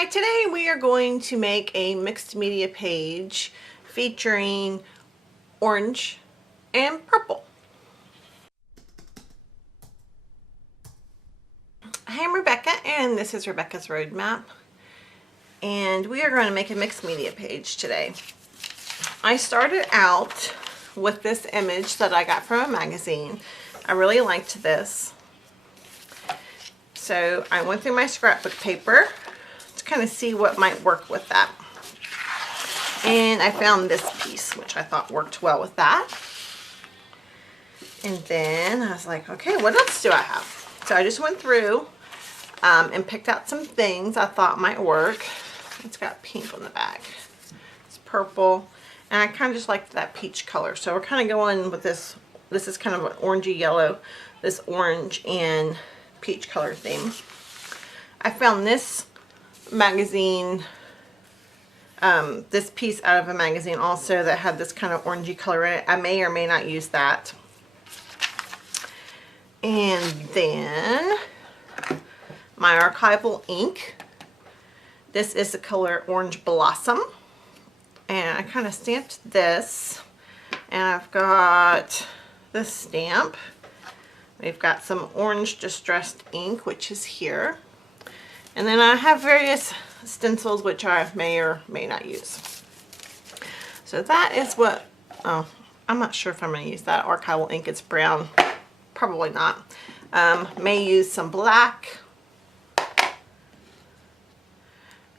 Hi, today we are going to make a mixed media page featuring orange and purple. Hi, I'm Rebecca and this is Rebecca's Roadmap, and we are going to make a mixed media page today. I started out with this image that I got from a magazine. I really liked this, so I went through my scrapbook paper to kind of see what might work with that. And I found this piece, which I thought worked well with that. And then I was like, okay, what else do I have? So I just went through and picked out some things I thought might work. It's got pink on the back. It's purple. And I kind of just liked that peach color. So we're kind of going with this. This is kind of an orangey yellow, this orange and peach color theme. I found this magazine, this piece out of a magazine also that had this kind of orangey color in it. I may or may not use that. And then my archival ink. This is the color Orange Blossom. And I kind of stamped this. And I've got this stamp. We've got some orange distressed ink, which is here. And then I have various stencils, which I may or may not use. So that is what, oh, I'm not sure if I'm going to use that archival ink. It's brown. Probably not. May use some black.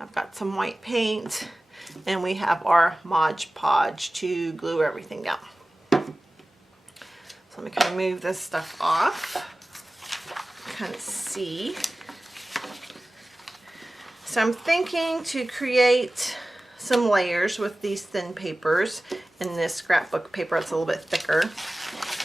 I've got some white paint. And we have our Mod Podge to glue everything down. So let me kind of move this stuff off. Kind of see. So I'm thinking to create some layers with these thin papers and this scrapbook paper that's a little bit thicker,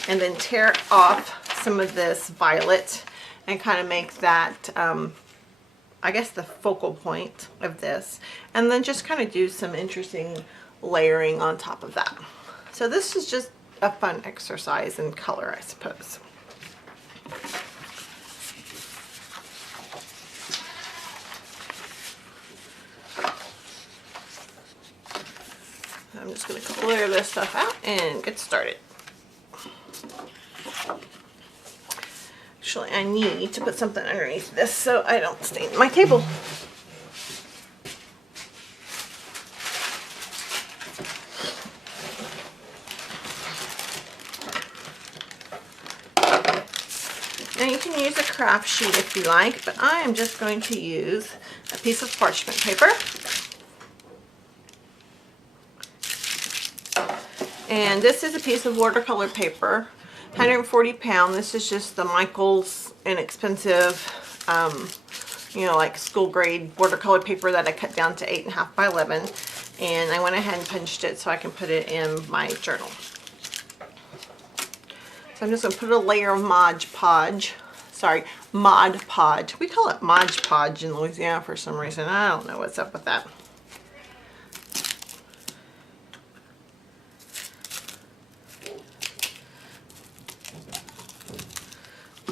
and then tear off some of this violet and kind of make that I guess the focal point of this, and then just kind of do some interesting layering on top of that. So this is just a fun exercise in color, I suppose. I'm just going to clear this stuff out and get started. Actually, I need to put something underneath this so I don't stain my table. Now you can use a craft sheet if you like, but I am just going to use a piece of parchment paper. And this is a piece of watercolor paper, 140 pound. This is just the Michaels inexpensive, you know, like school grade watercolor paper that I cut down to 8.5 by 11. And I went ahead and punched it so I can put it in my journal. So I'm just going to put a layer of Mod Podge. Sorry, Mod Podge. We call it Mod Podge in Louisiana for some reason. I don't know what's up with that.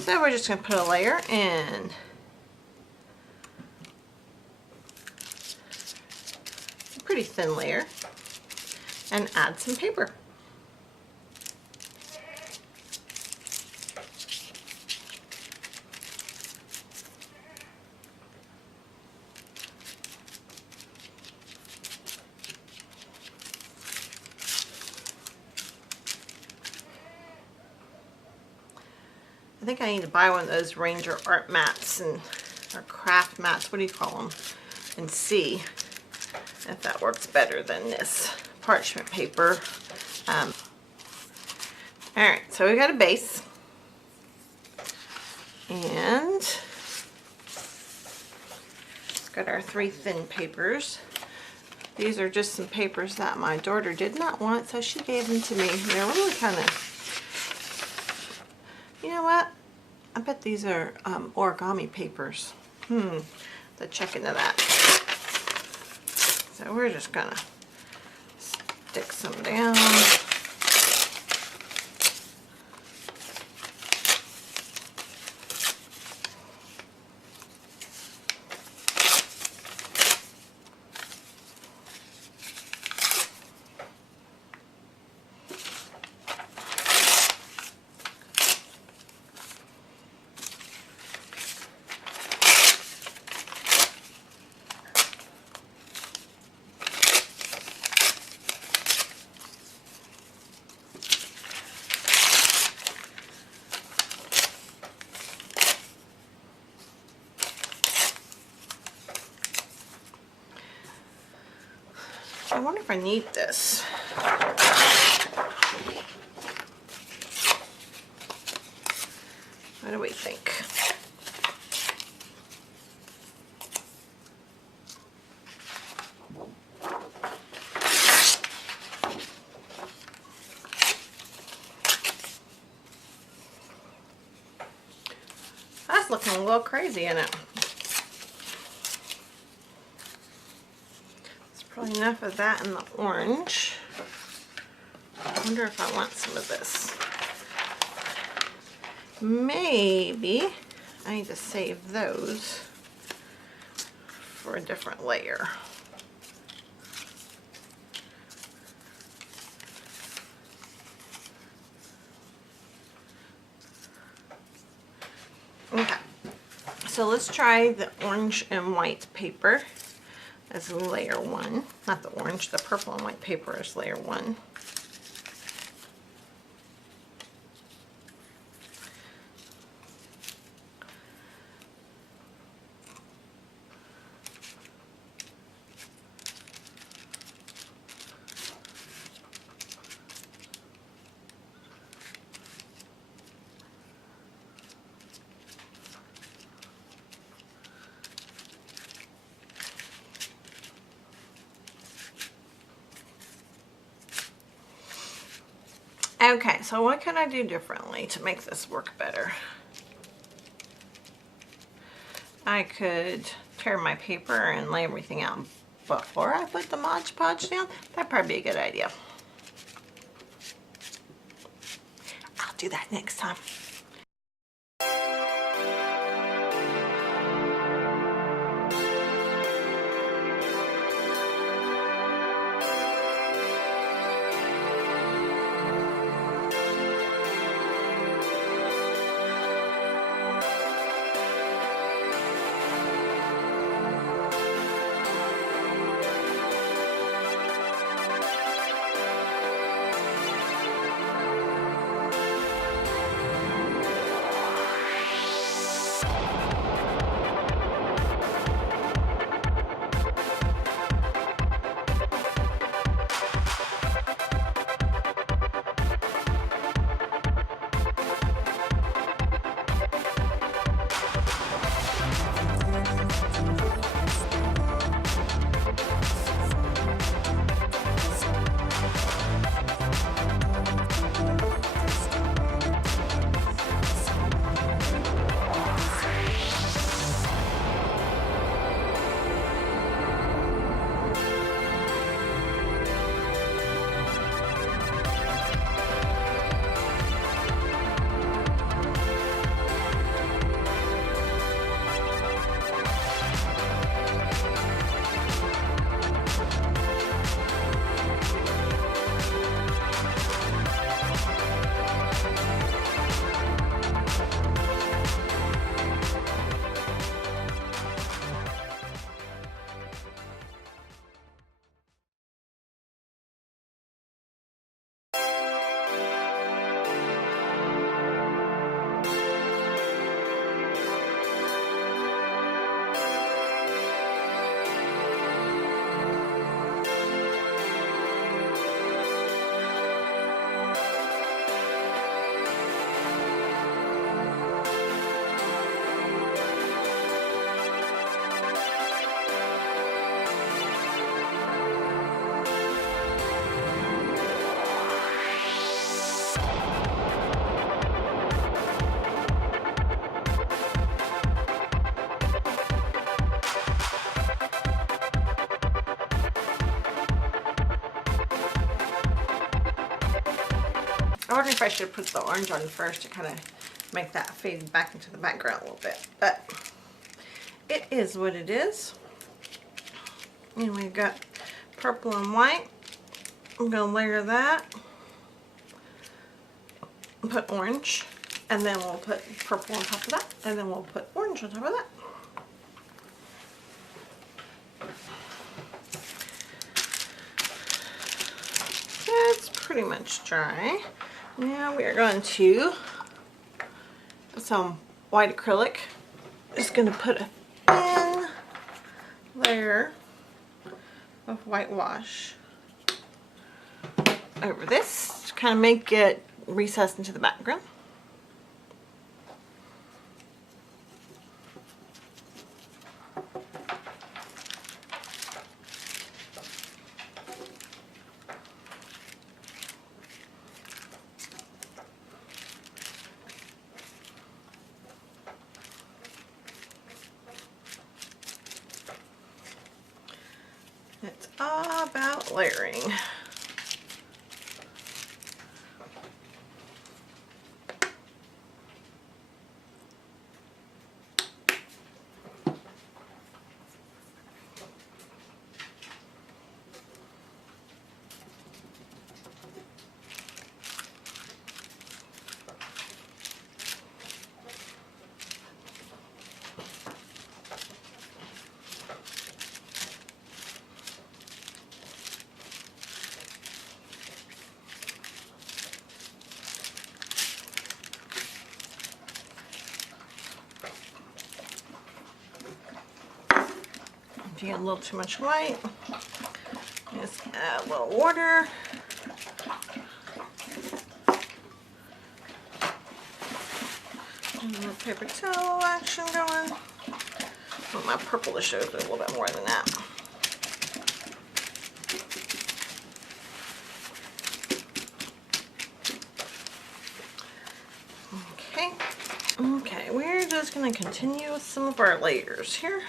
So we're just going to put a layer in. A pretty thin layer. And add some paper. I think I need to buy one of those Ranger art mats and or craft mats, what do you call them, and see if that works better than this parchment paper. Alright, so we got a base, and got our 3 thin papers. These are just some papers that my daughter did not want, so she gave them to me. They're really kind of, you know what? I bet these are origami papers. To check into that. So we're just gonna stick some down. wonder if I need this. What do we think? That's looking a little crazy, isn't it? There's probably enough of that in the orange. I wonder if I want some of this. Maybe I need to save those for a different layer. Okay, so let's try the orange and white paper as layer one. Not the orange, the purple and white paper as layer one. Okay, so what can I do differently to make this work better? I could tear my paper and lay everything out before I put the Mod Podge down. That'd probably be a good idea. I'll do that next time. I wonder if I should put the orange on first to kind of make that fade back into the background a little bit, but it is what it is. And we've got purple and white. I'm going to layer that, put orange, and then we'll put purple on top of that, and then we'll put orange on top of that. It's pretty much dry. Now we are going to put some white acrylic. Just going to put a thin layer of whitewash over this to kind of make it recessed into the background. It's all about layering. If you get a little too much white, just add a little water. And a little paper towel action going. I want my purple to show through a little bit more than that. Okay. Okay, we're just going to continue with some of our layers here.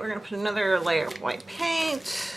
we're gonna put another layer of white paint.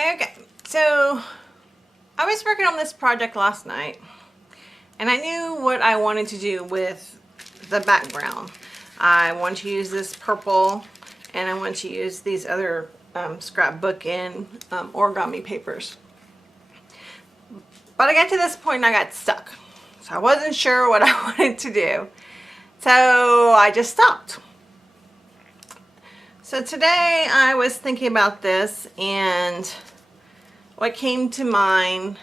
Okay, so I was working on this project last night, and I knew what I wanted to do with the background. I want to use this purple, and I want to use these other scrapbook and origami papers. But I got to this point and I got stuck. So I wasn't sure what I wanted to do. So I just stopped. So today I was thinking about this, and what came to mind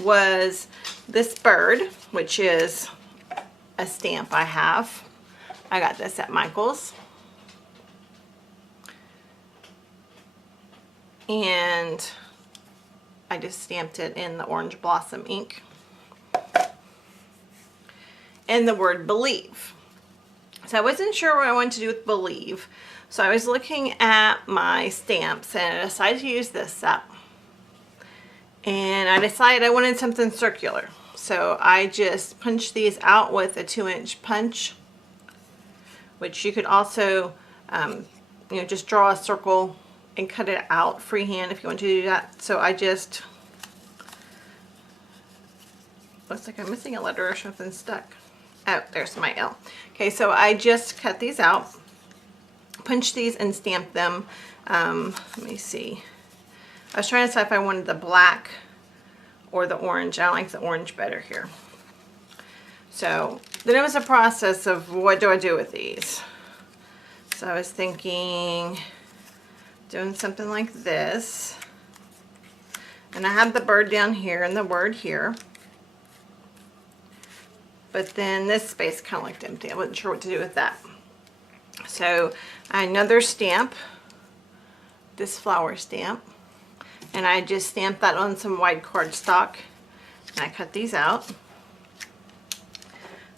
was this bird, which is a stamp I have. I got this at Michael's. And I just stamped it in the orange blossom ink. And the word believe. So I wasn't sure what I wanted to do with believe. So I was looking at my stamps and I decided to use this up. And I decided I wanted something circular. So I just punched these out with a 2-inch punch, which you could also, just draw a circle and cut it out freehand if you want to do that. So I just, looks like I'm missing a letter or something stuck. Oh, there's my L. Okay, so I just cut these out, punched these and stamped them. Let me see. I was trying to decide if I wanted the black or the orange. I like the orange better here. So then it was a process of what do I do with these? So I was thinking doing something like this. And I have the bird down here and the word here. But then this space kind of looked empty. I wasn't sure what to do with that. So another stamp, this flower stamp. And I just stamped that on some white cardstock. And I cut these out.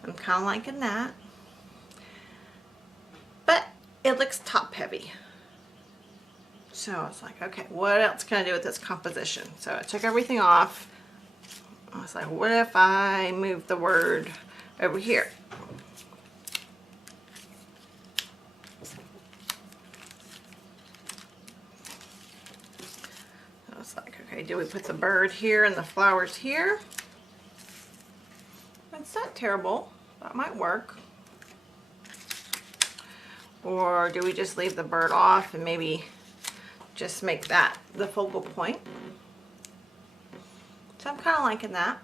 I'm kind of liking that. But it looks top heavy. So I was like, okay, what else can I do with this composition? So I took everything off. I was like, what if I move the word over here? I was like, okay, do we put the bird here and the flowers here? It's not terrible. That might work. Or do we just leave the bird off and maybe just make that the focal point? So I'm kind of liking that.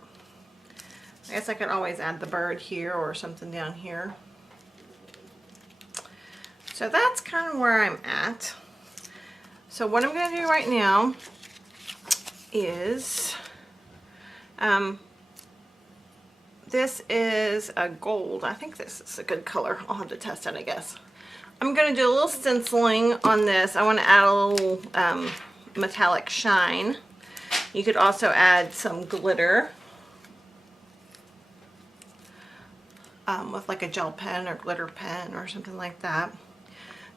I guess I could always add the bird here or something down here. So that's kind of where I'm at. So what I'm going to do right now is, this is a gold. I think this is a good color. I'll have to test it, I guess. I'm going to do a little stenciling on this. I want to add a little metallic shine. You could also add some glitter with like a gel pen or glitter pen or something like that.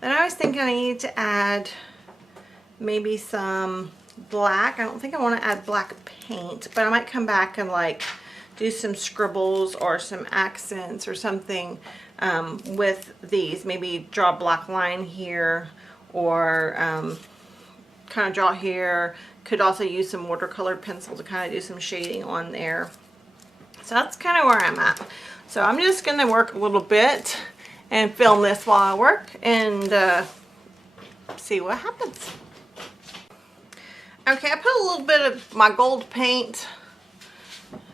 Then I was thinking I need to add maybe some black. I don't think I want to add black paint, but I might come back and like do some scribbles or some accents or something with these. Maybe draw a black line here or kind of draw here. Could also use some watercolor pencil to kind of do some shading on there. So that's kind of where I'm at. So I'm just going to work a little bit and film this while I work and see what happens. Okay, I put a little bit of my gold paint.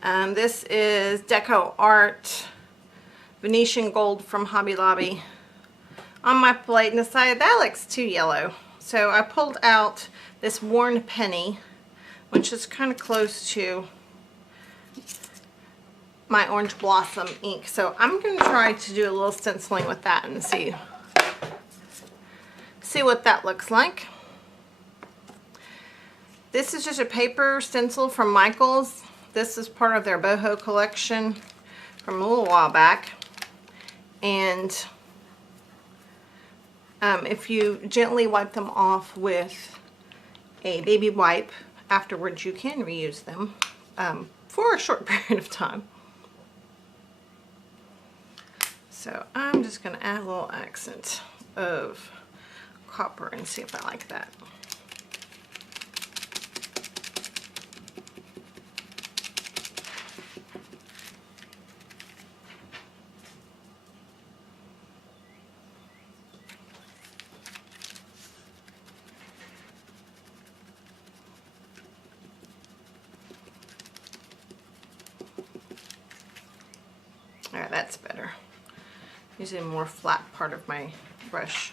This is Deco Art Venetian Gold from Hobby Lobby on my plate, and decided that looks too yellow. So I pulled out this worn penny, which is kind of close to my orange blossom ink. So I'm going to try to do a little stenciling with that and see what that looks like. This is just a paper stencil from Michael's. This is part of their boho collection from a little while back. And if you gently wipe them off with a baby wipe afterwards, you can reuse them for a short period of time. So I'm just going to add a little accent of copper and see if I like that. Alright, that's better. Using a more flat part of my brush.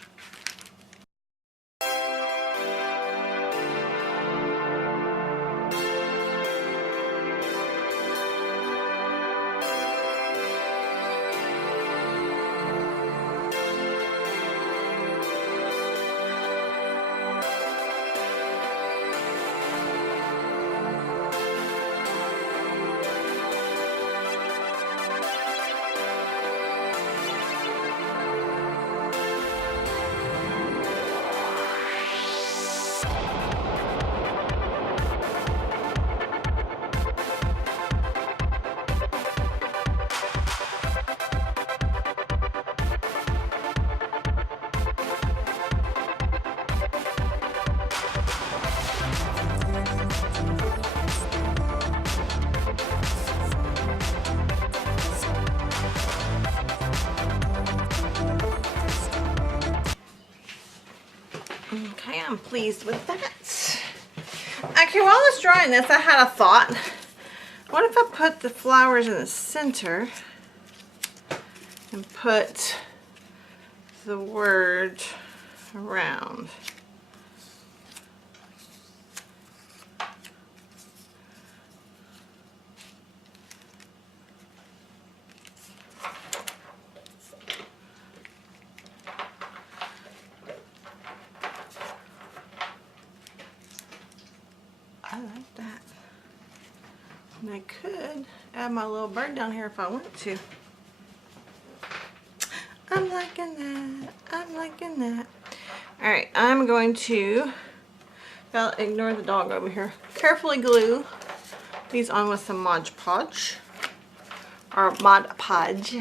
Okay, I'm pleased with that. Actually, while I was drawing this, I had a thought. What if I put the flowers in the center and put the word around? I like that. And I could add my little bird down here if I want to. I'm liking that. I'm liking that. Alright, I'm going to, ignore the dog over here, carefully glue these on with some Mod Podge. Or Mod Podge.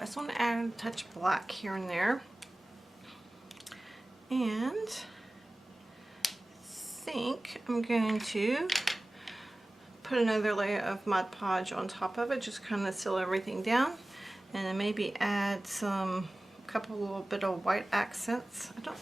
I just want to add a touch of black here and there. And I think I'm going to put another layer of Mod Podge on top of it, just kind of seal everything down, and then maybe add some little bit of white accents. I don't.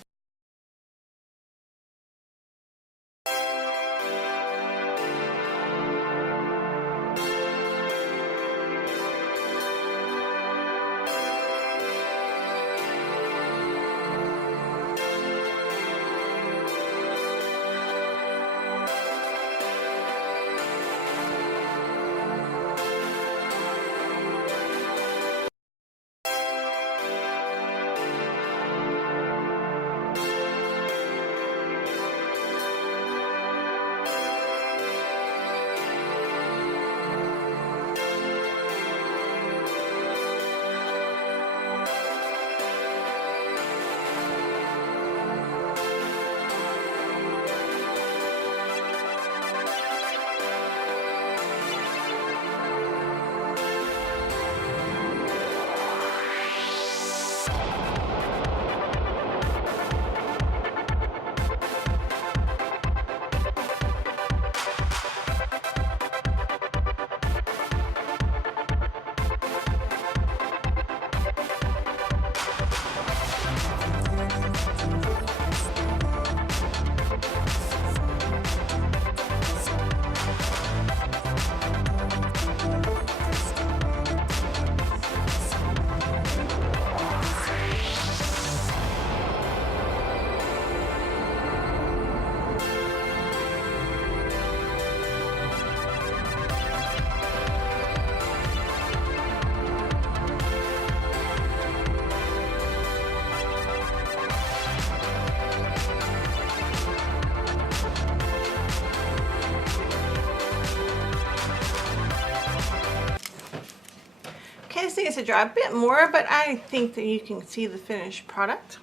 This needs to dry a bit more, but I think that you can see the finished product.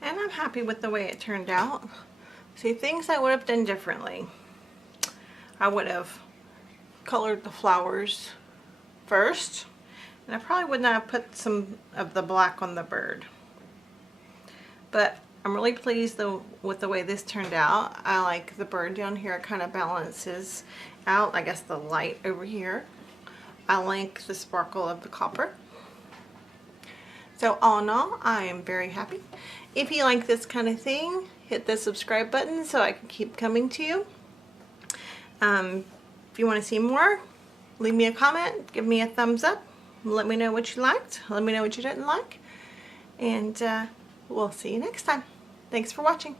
And I'm happy with the way it turned out. See, things I would have done differently. I would have colored the flowers first, and I probably would not have put some of the black on the bird. But I'm really pleased though with the way this turned out. I like the bird down here. It kind of balances out, I guess, the light over here. I like the sparkle of the copper. So all in all, I am very happy. If you like this kind of thing, hit the subscribe button so I can keep coming to you. If you want to see more, leave me a comment, give me a thumbs up, let me know what you liked, let me know what you didn't like, and we'll see you next time. Thanks for watching.